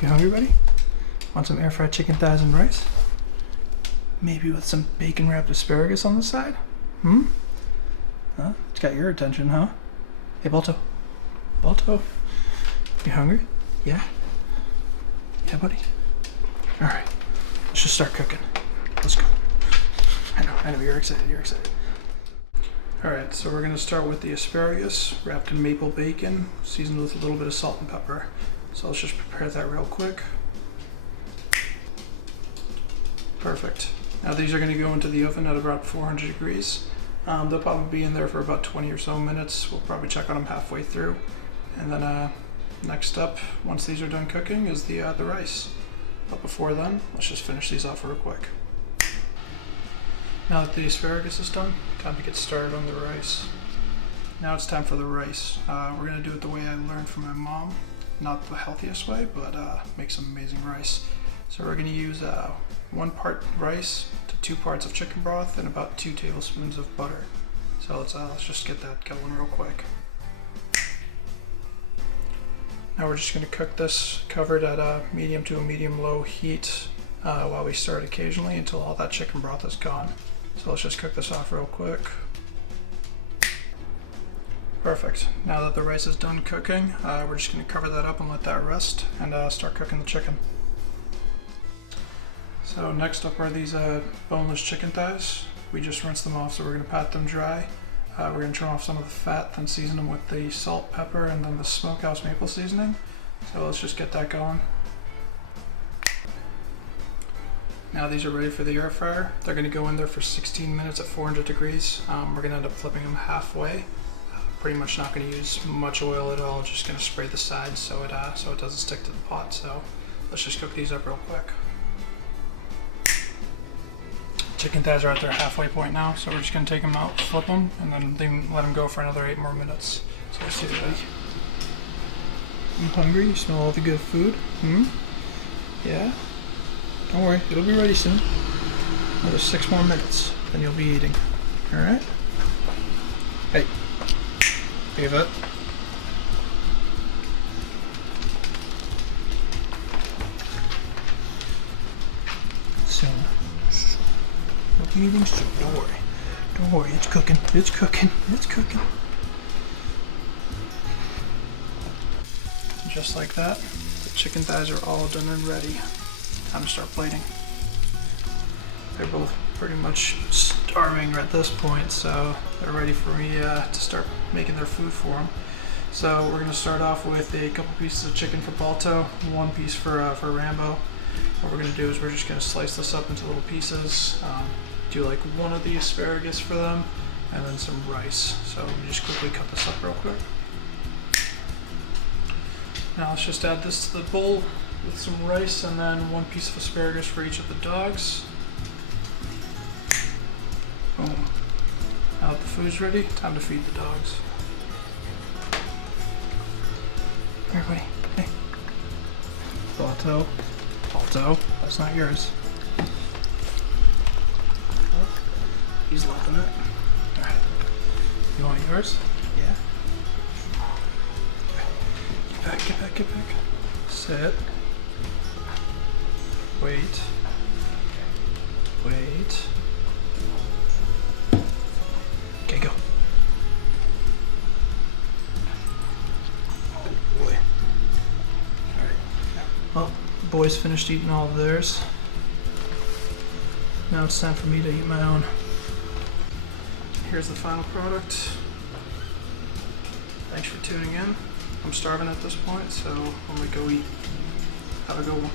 You hungry, buddy? Want some air fried chicken thighs and rice? Maybe with some bacon wrapped asparagus on the side? Huh? It's got your attention, huh? Hey, Balto. Balto. You hungry? Yeah? Yeah, buddy? Alright. Let's just start cooking. Let's go. I know, you're excited, Alright, so we're gonna start with the asparagus wrapped in maple bacon, seasoned with a little bit of salt and pepper. So let's just prepare that real quick. Perfect. Now these are gonna go into the oven at about 400 degrees. They'll probably be in there for about 20 or so minutes. We'll probably check on them halfway through. And then next up, once these are done cooking, is the rice. But before then, let's just finish these off real quick. Now that the asparagus is done, time to get started on the rice. Now it's time for the rice. We're gonna do it the way I learned from my mom. Not the healthiest way, but make some amazing rice. So we're gonna use 1 part rice to 2 parts of chicken broth and about 2 tablespoons of butter. So let's just get that going real quick. Now we're just gonna cook this covered at a medium to a medium-low heat while we stir it occasionally until all that chicken broth is gone. So let's just cook this off real quick. Perfect. Now that the rice is done cooking, we're just going to cover that up and let that rest and start cooking the chicken. So next up are these boneless chicken thighs. We just rinsed them off, so we're going to pat them dry. We're going to trim off some of the fat, then season them with the salt, pepper, and then the smokehouse maple seasoning. So let's just get that going. Now these are ready for the air fryer. They're going to go in there for 16 minutes at 400 degrees. We're going to end up flipping them halfway. Pretty much not going to use much oil at all. Just going to spray the sides so it doesn't stick to the pot. So let's just cook these up real quick. Chicken thighs are at their halfway point now, so we're just going to take them out, flip them, and then let them go for another 8 more minutes. So let's see, buddy. You hungry? You smell all the good food? Yeah? Don't worry, it'll be ready soon. Another 6 more minutes, then you'll be eating. Alright? Hey. Give it. Soon. You'll be eating soon, don't worry. Don't worry, it's cooking. It's cooking. It's cooking. Just like that, the chicken thighs are all done and ready. Time to start plating. They're both pretty much starving at this point, so they're ready for me to start making their food for them. So we're going to start off with a couple pieces of chicken for Balto, 1 piece for Rambo. What we're going to do is we're just going to slice this up into little pieces, do like 1 of the asparagus for them, and then some rice. So let me just quickly cut this up real quick. Now let's just add this to the bowl with some rice and then 1 piece of asparagus for each of the dogs. Boom. Now that the food's ready, time to feed the dogs. Here, buddy. Hey. Balto. Balto. That's not yours. Oh, he's loving it. Alright. You want yours? Yeah? Get back, get back, get back. Sit. Wait. Wait. Okay, go. Good boy. Alright. Well, the boys finished eating all of theirs. Now it's time for me to eat my own. Here's the final product. Thanks for tuning in. I'm starving at this point, so I'm gonna go eat. Have a good one.